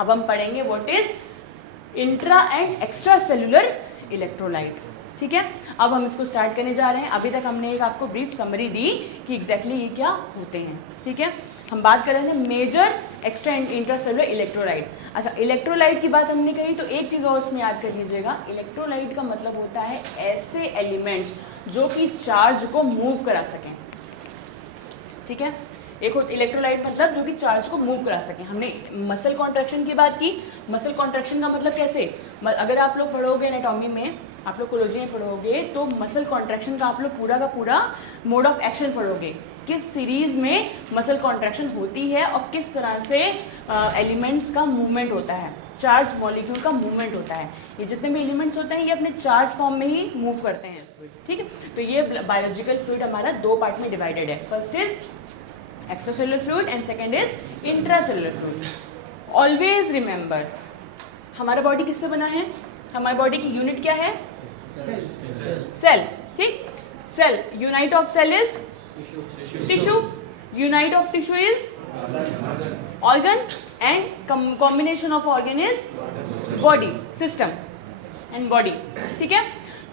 अब हम पढ़ेंगे what is intra and extra cellular electrolytes. ठीक है, अब हम इसको स्टार्ट करने जा रहे हैं। अभी तक हमने एक आपको ब्रीफ समरी दी कि एग्जैक्टली ये क्या होते हैं। ठीक है, हम बात कर रहे थे major extra and intracellular electrolyte. अच्छा, इलेक्ट्रोलाइट की बात हमने कही तो एक चीज़ और उसमें याद कर लीजिएगा, इलेक्ट्रोलाइट का मतलब होता है ऐसे एलिमेंट्स जो कि चार्ज को मूव करा सकें। ठीक है, एक इलेक्ट्रोलाइट मतलब जो कि चार्ज को मूव करा सकें। हमने मसल कॉन्ट्रैक्शन की बात की। मसल कॉन्ट्रैक्शन का मतलब कैसे, अगर आप लोग पढ़ोगे एनाटॉमी में, आप लोग कोलॉजी में पढ़ोगे तो मसल कॉन्ट्रैक्शन का आप लोग पूरा का पूरा मोड ऑफ एक्शन पढ़ोगे, किस सीरीज में मसल कॉन्ट्रैक्शन होती है और किस तरह से एलिमेंट्स का मूवमेंट होता है, चार्ज मॉलिक्यूल का मूवमेंट होता है। ये जितने भी एलिमेंट्स होते हैं ये अपने चार्ज फॉर्म में ही मूव करते हैं। ठीक है, तो ये बायोलॉजिकल फ्लूइड हमारा दो पार्ट में डिवाइडेड है। First is extracellular fluid and second is intracellular fluid. Always remember, हमारा बॉडी किससे बना है, हमारी बॉडी की यूनिट क्या है, सेल। ठीक, cell, unit of cell is tissue, unit of tissue is organ and combination of organ is body, system and body. ठीक है,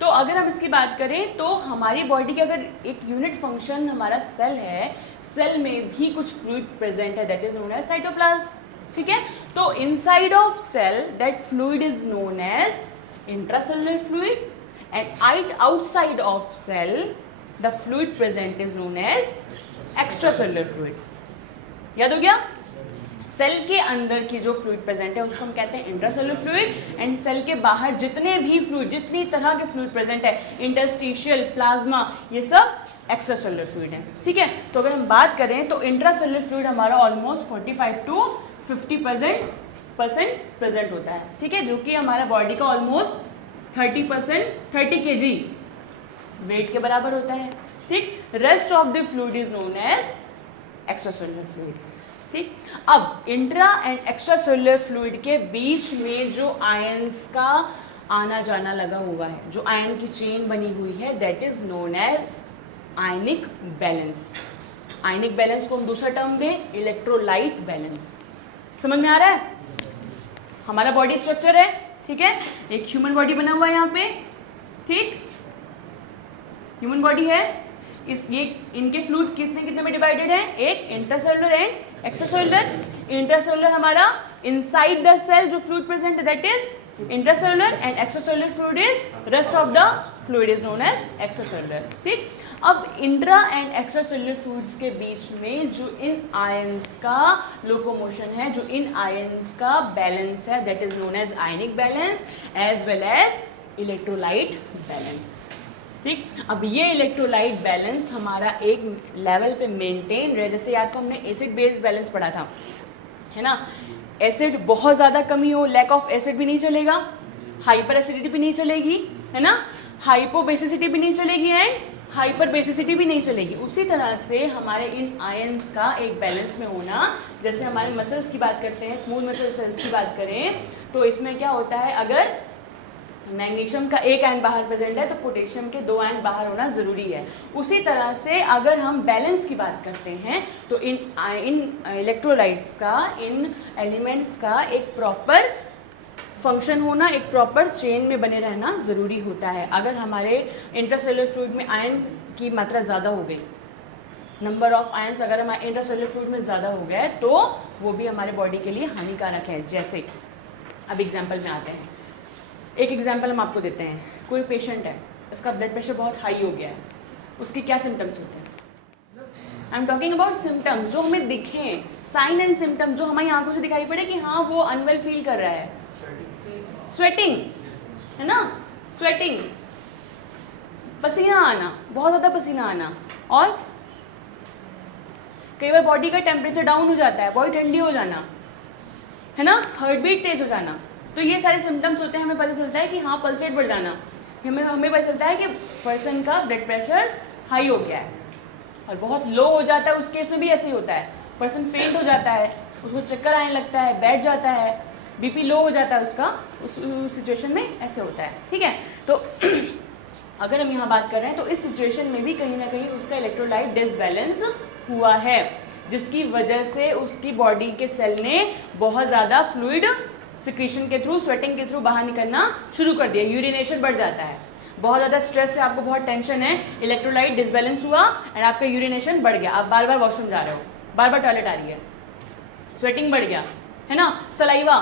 तो अगर हम इसकी बात करें तो हमारी बॉडी के अगर एक यूनिट फंक्शन हमारा सेल है, सेल में भी कुछ फ्लूइड प्रेजेंट है, that is known as cytoplasm. ठीक है, तो inside of cell that fluid is known as intracellular fluid and outside of cell the fluid present is known as extracellular fluid. याद हो गया, सेल के अंदर की जो फ्लूइड प्रेजेंट है उसको हम कहते हैं इंट्रासेलुलर फ्लूइड, एंड सेल के बाहर जितने भी फ्लूइड, जितनी तरह के फ्लूइड प्रेजेंट है, इंटरस्टिशियल, प्लाज्मा, ये सब एक्स्ट्रासेलुलर फ्लूइड है। ठीक है, तो अगर हम बात करें तो इंट्रासेलुलर फ्लूइड हमारा ऑलमोस्ट 45 to 50% प्रेजेंट होता है। ठीक है, जो कि हमारा बॉडी का ऑलमोस्ट 30 kg वेट के बराबर होता है। ठीक, rest of the fluid is known as extracellular fluid. ठीक, अब इंट्रा एंड एक्स्ट्रासेलुलर फ्लूइड के बीच में जो आयंस का आना जाना लगा हुआ है, जो आयन की चेन बनी हुई है, that is known as ionic balance. Ionic balance को हम दूसरा टर्म दें इलेक्ट्रोलाइट बैलेंस। समझ में आ रहा है, हमारा बॉडी स्ट्रक्चर है। ठीक है, एक ह्यूमन बॉडी बना हुआ है यहाँ पे। ठीक, ह्यूमन बॉडी है, ये इनके फ्लूइड कितने कितने में डिवाइडेड है, एक इंट्रासेलुलर एंड एक्स्ट्रासेलुलर। इंट्रासेलुलर हमारा इनसाइड द सेल जो फ्लूइड प्रेजेंट है that is intracellular, and extracellular fluid is rest of the fluid is known as extracellular. ठीक, अब इंट्रा एंड एक्स्ट्रासेलुलर फ्लूइड्स के बीच में जो इन आयंस का लोकोमोशन है, जो इन आयंस का बैलेंस है, that is known as ionic balance as well as electrolyte balance. ठीक, अब ये इलेक्ट्रोलाइट बैलेंस हमारा एक लेवल पे मेंटेन रहे। जैसे याद को हमने एसिड बेस बैलेंस पढ़ा था, है ना, एसिड बहुत ज़्यादा कमी हो, लैक ऑफ एसिड भी नहीं चलेगा, हाइपर एसिडिटी भी नहीं चलेगी, है ना, हाइपोबेसिसिटी भी नहीं चलेगी एंड हाइपर बेसिसिटी भी नहीं चलेगी। उसी तरह से हमारे इन आयंस का एक बैलेंस में होना, जैसे हमारे मसल्स की बात करते हैं, स्मूथ मसल सेल्स की बात करें तो इसमें क्या होता है, अगर मैग्नीशियम का एक आयन बाहर प्रेजेंट है तो पोटेशियम के 2 आयन बाहर होना ज़रूरी है। उसी तरह से अगर हम बैलेंस की बात करते हैं तो इन इलेक्ट्रोलाइट्स का, इन एलिमेंट्स का एक प्रॉपर फंक्शन होना, एक प्रॉपर चेन में बने रहना ज़रूरी होता है। अगर हमारे इंट्रासेलुलर फ्लूइड में आयन की मात्रा ज़्यादा हो गई, नंबर ऑफ आयंस अगर हमारे इंट्रासेलुलर फ्लूइड में ज़्यादा हो गया है तो वो भी हमारे बॉडी के लिए हानिकारक है। जैसे अब एग्जाम्पल में आते हैं, एक एग्जाम्पल हम आपको देते हैं। कोई पेशेंट है, इसका ब्लड प्रेशर बहुत हाई हो गया है, उसके क्या सिम्टम्स होते हैं? I am talking about symptoms जो हमें दिखें, साइन एंड सिम्टम जो हमारी आंखों से दिखाई पड़े कि हाँ वो अनवेल फील कर रहा है। स्वेटिंग, है ना, स्वेटिंग, पसीना आना, बहुत ज़्यादा पसीना आना, और कई बार बॉडी का टेम्परेचर डाउन हो जाता है, बॉडी ठंडी हो जाना, है ना, हार्ट बीट तेज हो जाना। तो ये सारे सिम्टम्स होते हैं, हमें पता चलता है कि हाँ पल्स रेट बढ़ जाना, हमें पता चलता है कि पर्सन का ब्लड प्रेशर हाई हो गया है। और बहुत लो हो जाता है उस केस में भी ऐसे ही होता है, पर्सन फेंट हो जाता है, उसको चक्कर आने लगता है, बैठ जाता है, बीपी लो हो जाता है उसका, उस सिचुएशन में ऐसे होता है। ठीक है, तो अगर हम यहाँ बात कर रहे हैं तो इस सिचुएशन में भी कहीं ना कहीं उसका इलेक्ट्रोलाइट डिसबैलेंस हुआ है। जिसकी वजह से उसकी बॉडी के सेल ने बहुत ज़्यादा फ्लूइड सिक्रीशन के थ्रू, स्वेटिंग के थ्रू बाहर निकलना शुरू कर दिया, यूरिनेशन बढ़ जाता है। बहुत ज़्यादा स्ट्रेस है, आपको बहुत टेंशन है, इलेक्ट्रोलाइट डिसबैलेंस हुआ एंड आपका यूरिनेशन बढ़ गया, आप बार बार वॉशरूम जा रहे हो, बार बार टॉयलेट आ रही है, स्वेटिंग बढ़ गया, है ना। सलाइवा,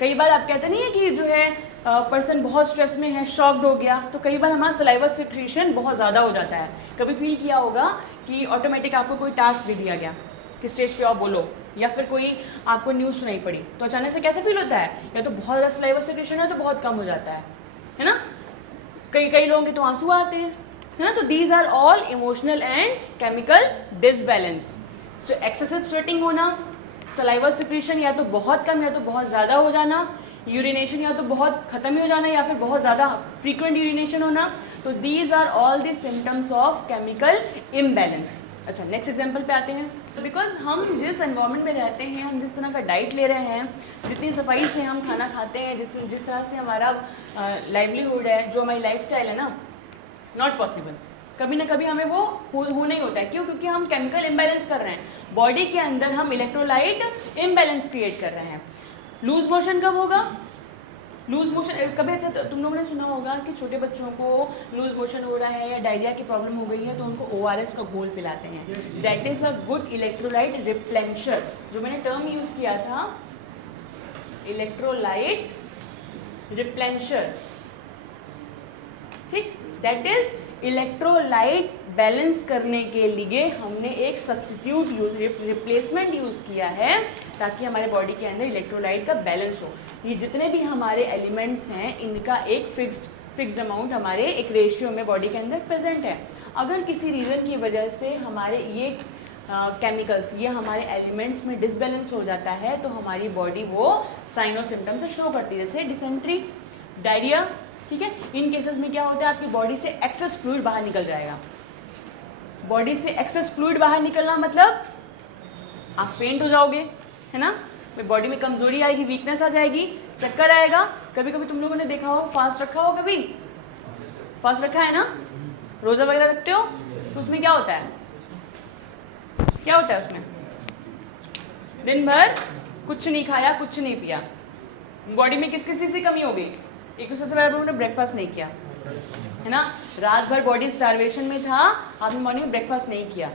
कई बार आप कहते नहीं है कि जो है पर्सन बहुत स्ट्रेस में है, शॉक्ड हो गया, तो कई बार हमारा सलाइवा सिक्रीशन बहुत ज़्यादा हो जाता है। कभी फील किया होगा कि ऑटोमेटिक आपको कोई टास्क दे दिया गया कि स्टेज पे आप बोलो, या फिर कोई आपको न्यूज़ सुनाई पड़ी, तो अचानक से कैसे फील होता है, या तो बहुत ज़्यादा सलाइवा सिक्रीशन है तो बहुत कम हो जाता है ना। कई लोगों के तो आंसू आते हैं, है ना। तो these are all emotional and chemical disbalance. तो एक्सेसिव स्वेटिंग होना, सलाइवा सिक्रीशन या तो बहुत कम या तो बहुत ज़्यादा हो जाना, यूरिनेशन या तो बहुत खत्म ही हो जाना या फिर बहुत ज़्यादा फ्रीक्वेंट यूरिनेशन होना, तो these are all the symptoms of chemical imbalance. अच्छा, नेक्स्ट एग्जाम्पल पे आते हैं। बिकॉज हम जिस एनवायरनमेंट में रहते हैं, हम जिस तरह का डाइट ले रहे हैं, जितनी सफाई से हम खाना खाते हैं, जिस तरह से हमारा लाइवलीहुड है, जो हमारी लाइफस्टाइल है ना, नॉट पॉसिबल। कभी ना कभी हमें वो होना ही होता है। क्यों? क्योंकि हम केमिकल इम्बैलेंस कर रहे हैं, बॉडी के अंदर हम इलेक्ट्रोलाइट इम्बैलेंस क्रिएट कर रहे हैं। लूज मोशन कब होगा? लूज मोशन कभी, अच्छा तुम लोगों ने सुना होगा कि छोटे बच्चों को लूज मोशन हो रहा है या डायरिया की प्रॉब्लम हो गई है तो उनको ORS का घोल पिलाते हैं। That is a good electrolyte replenisher. जो मैंने टर्म यूज किया था, इलेक्ट्रोलाइट रिप्लेंशर, ठीक, दैट इज इलेक्ट्रोलाइट बैलेंस करने के लिए हमने एक सब्स्टिट्यूट रिप्लेसमेंट यूज किया है ताकि हमारे बॉडी के अंदर इलेक्ट्रोलाइट का बैलेंस हो। ये जितने भी हमारे एलिमेंट्स हैं, इनका एक फिक्स्ड अमाउंट हमारे एक रेशियो में बॉडी के अंदर प्रेजेंट है। अगर किसी रीज़न की वजह से हमारे ये केमिकल्स, ये हमारे एलिमेंट्स में डिसबैलेंस हो जाता है तो हमारी बॉडी वो साइन और सिम्टम्स से शो करती है, जैसे डिसेंट्री, डायरिया, ठीक है। इन केसेस में क्या होता है, आपकी बॉडी से एक्सेस फ्लूइड बाहर निकल जाएगा। बॉडी से एक्सेस फ्लूइड बाहर निकलना मतलब आप फेंट हो जाओगे, है ना, बॉडी में कमजोरी आएगी, वीकनेस आ जाएगी, चक्कर आएगा। कभी कभी तुम लोगों ने देखा हो, फास्ट रखा हो, कभी फास्ट रखा है ना, रोजा वगैरह रखते हो, तो उसमें क्या होता है, क्या होता है उसमें, दिन भर कुछ नहीं खाया, कुछ नहीं पिया, बॉडी में किस किस चीज़ की कमी हो गई। एक तो सबसे पहले आपने ब्रेकफास्ट नहीं किया, है ना, रात भर बॉडी स्टारवेशन में था, आपने मॉर्निंग में ब्रेकफास्ट नहीं किया,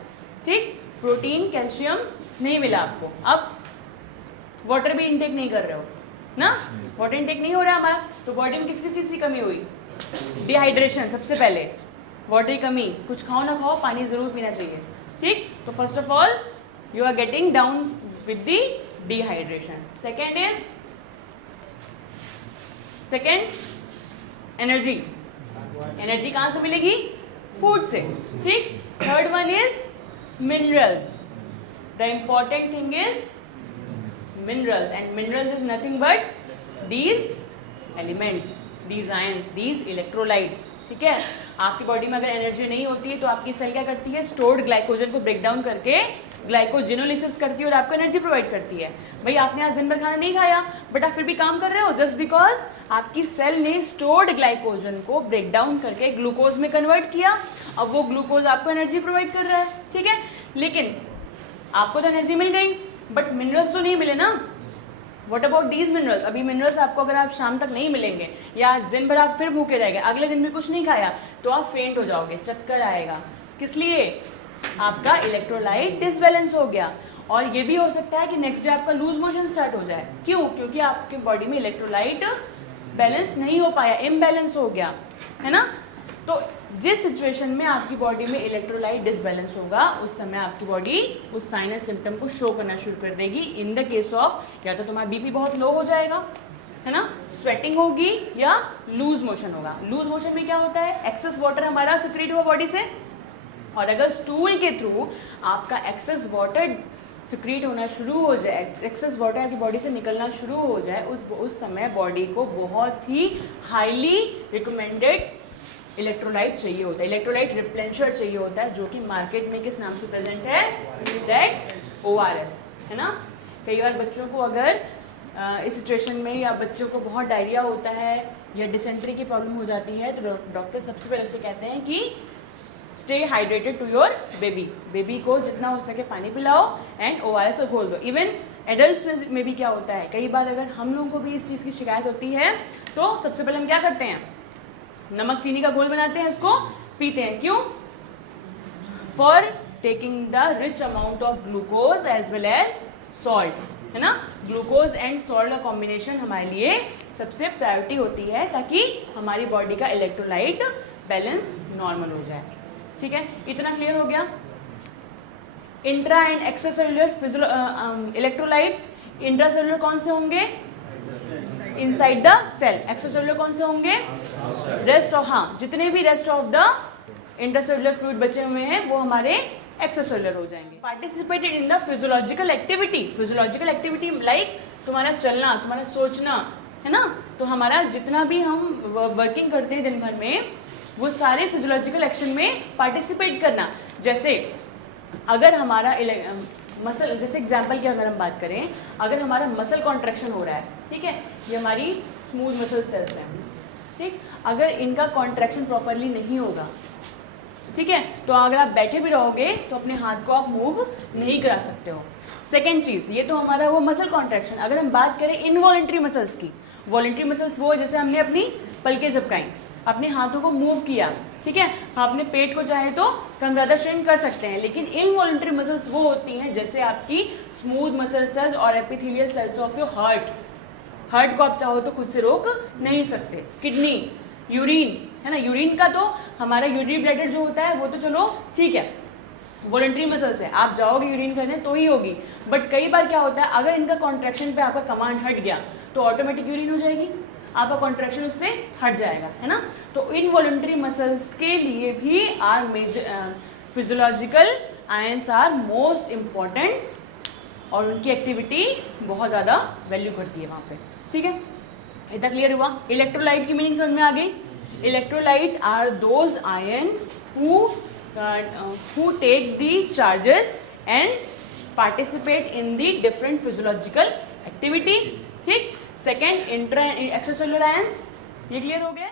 ठीक, प्रोटीन कैल्शियम नहीं मिला आपको, अब वाटर भी इनटेक नहीं कर रहे हो ना, वाटर इनटेक नहीं हो रहा हमारा, तो बॉडी में किस किस चीज़ की कमी हुई, डिहाइड्रेशन, सबसे पहले वाटर की कमी, कुछ खाओ ना खाओ पानी जरूर पीना चाहिए, ठीक। तो first of all you are getting down with the dehydration. Second energy, energy कहाँ से मिलेगी, फूड से, ठीक। Third one is minerals, the important thing is minerals, and minerals is nothing but these elements, these ions, these electrolytes, ठीक है। आपकी body में अगर एनर्जी नहीं होती है तो आपकी सेल क्या करती है, स्टोर्ड ग्लाइकोजन को ब्रेक डाउन करके ग्लाइकोजिनोलिसिस करती है और आपको एनर्जी प्रोवाइड करती है। भाई आपने आज दिन भर खाना नहीं खाया बट आप फिर भी काम कर रहे हो, जस्ट बिकॉज आपकी सेल ने स्टोर्ड ग्लाइकोजन को ब्रेक डाउन करके ग्लूकोज में कन्वर्ट किया, अब वो ग्लूकोज आपको एनर्जी प्रोवाइड कर रहा है, ठीक है। लेकिन आपको तो एनर्जी मिल गई बट मिनरल्स तो नहीं मिले ना। व्हाट अबाउट दीज मिनरल्स, अभी मिनरल्स आपको अगर आप शाम तक नहीं मिलेंगे या आज दिन भर आप फिर भूखे रहेंगे, अगले दिन भी कुछ नहीं खाया तो आप फेंट हो जाओगे, चक्कर आएगा। किस लिए, आपका इलेक्ट्रोलाइट डिसबैलेंस हो गया। और ये भी हो सकता है कि नेक्स्ट डे आपका लूज मोशन स्टार्ट हो जाए। क्यों? क्योंकि आपके बॉडी में इलेक्ट्रोलाइट बैलेंस नहीं हो पाया, इम्बैलेंस हो गया, है ना। तो जिस सिचुएशन में आपकी बॉडी में इलेक्ट्रोलाइट डिसबैलेंस होगा उस समय आपकी बॉडी उस साइन एंड सिम्टम को शो करना शुरू कर देगी। इन द केस ऑफ या तो तुम्हारा बीपी बहुत लो हो जाएगा, है ना, स्वेटिंग होगी या लूज मोशन होगा। लूज मोशन में क्या होता है, एक्सेस वाटर हमारा सिक्रीट हुआ बॉडी से, और अगर स्टूल के थ्रू आपका एक्सेस वाटर सिक्रीट होना शुरू हो जाए, एक्सेस वाटर आपकी बॉडी से निकलना शुरू हो जाए, उस समय बॉडी को बहुत ही हाईली रिकमेंडेड इलेक्ट्रोलाइट चाहिए होता है, इलेक्ट्रोलाइट रिप्लेंशर चाहिए होता है, जो कि मार्केट में किस नाम से प्रेजेंट है, दैट ORS, है ना। कई बार बच्चों को अगर इस सिचुएशन में या बच्चों को बहुत डायरिया होता है या डिसेंट्री की प्रॉब्लम हो जाती है तो डॉक्टर सबसे पहले से कहते हैं कि stay hydrated to your baby, baby को जितना हो सके पानी पिलाओ एंड ORS को घोल दो। इवन एडल्ट में भी क्या होता है, कई बार अगर हम लोगों को भी इस चीज़ की शिकायत होती है तो सबसे पहले हम क्या करते हैं, नमक चीनी का घोल बनाते हैं, उसको पीते हैं। क्यों? For taking the rich amount of glucose as well as salt, है ना। ग्लूकोज एंड सॉल्ट का कॉम्बिनेशन हमारे लिए सबसे प्रायोरिटी होती है ताकि हमारी बॉडी का इलेक्ट्रोलाइट बैलेंस नॉर्मल हो जाए। ठीक है, इतना क्लियर हो गया। Intra and extracellular electrolytes, intracellular कौन से होंगे, इनसाइड द सेल, एक्स्ट्रासेल्युलर कौन से होंगे, रेस्ट ऑफ, हाँ जितने भी rest of the intracellular fluid बचे हुए हैं वो हमारे एक्स्ट्रासेल्युलर हो जाएंगे। Participated in the physiological activity, physiological activity like तुम्हारा चलना, तुम्हारा सोचना, है ना। तो हमारा जितना भी हम वर्किंग करते हैं दिन भर में वो सारे फिजियोलॉजिकल एक्शन में पार्टिसिपेट करना। जैसे अगर हमारा मसल, जैसे एग्जांपल की अगर हम बात करें, अगर हमारा मसल कॉन्ट्रैक्शन हो रहा है, ठीक है, ये हमारी स्मूथ मसल सेल्स हैं, ठीक, अगर इनका कॉन्ट्रैक्शन प्रॉपरली नहीं होगा, ठीक है, तो अगर आप बैठे भी रहोगे तो अपने हाथ को आप मूव नहीं करा सकते हो। सेकेंड चीज़, ये तो हमारा वो मसल कॉन्ट्रैक्शन। अगर हम बात करें इनवॉलेंट्री मसल्स की, वॉलेंट्री मसल्स वो जैसे हमने अपनी पलकें झपकाई, अपने हाथों को मूव किया, ठीक है, हम अपने पेट को चाहे तो कम ज़्यादा श्रिंक कर सकते हैं। लेकिन इनवॉलेंट्री मसल्स वो होती हैं जैसे आपकी स्मूथ मसल सेल्स और epithelial cells of your heart. Heart को आप चाहो तो खुद से रोक नहीं सकते। किडनी, यूरिन, है ना, यूरिन का तो हमारा यूरिनरी ब्लैडर जो होता है वो तो चलो ठीक है, वॉलंटरी मसल्स है, आप जाओगे यूरिन करने तो ही होगी। बट कई बार क्या होता है, अगर इनका कॉन्ट्रैक्शन पे आपका कमांड हट गया तो ऑटोमेटिक यूरिन हो जाएगी, आपका कॉन्ट्रैक्शन उससे हट जाएगा, है ना। तो इनवॉलंटरी मसल्स के लिए भी are major physiological ions are most important और उनकी एक्टिविटी बहुत ज़्यादा वैल्यू करती है वहाँ पे। ठीक है, इतना क्लियर हुआ। इलेक्ट्रोलाइट की मीनिंग समझ में आ गई। Electrolyte are those ion who take the charges and participate in the different physiological activity। ठीक, सेकेंड इंट्रा एक्स्ट्रासेल्युलर आयंस, ये क्लियर हो गया।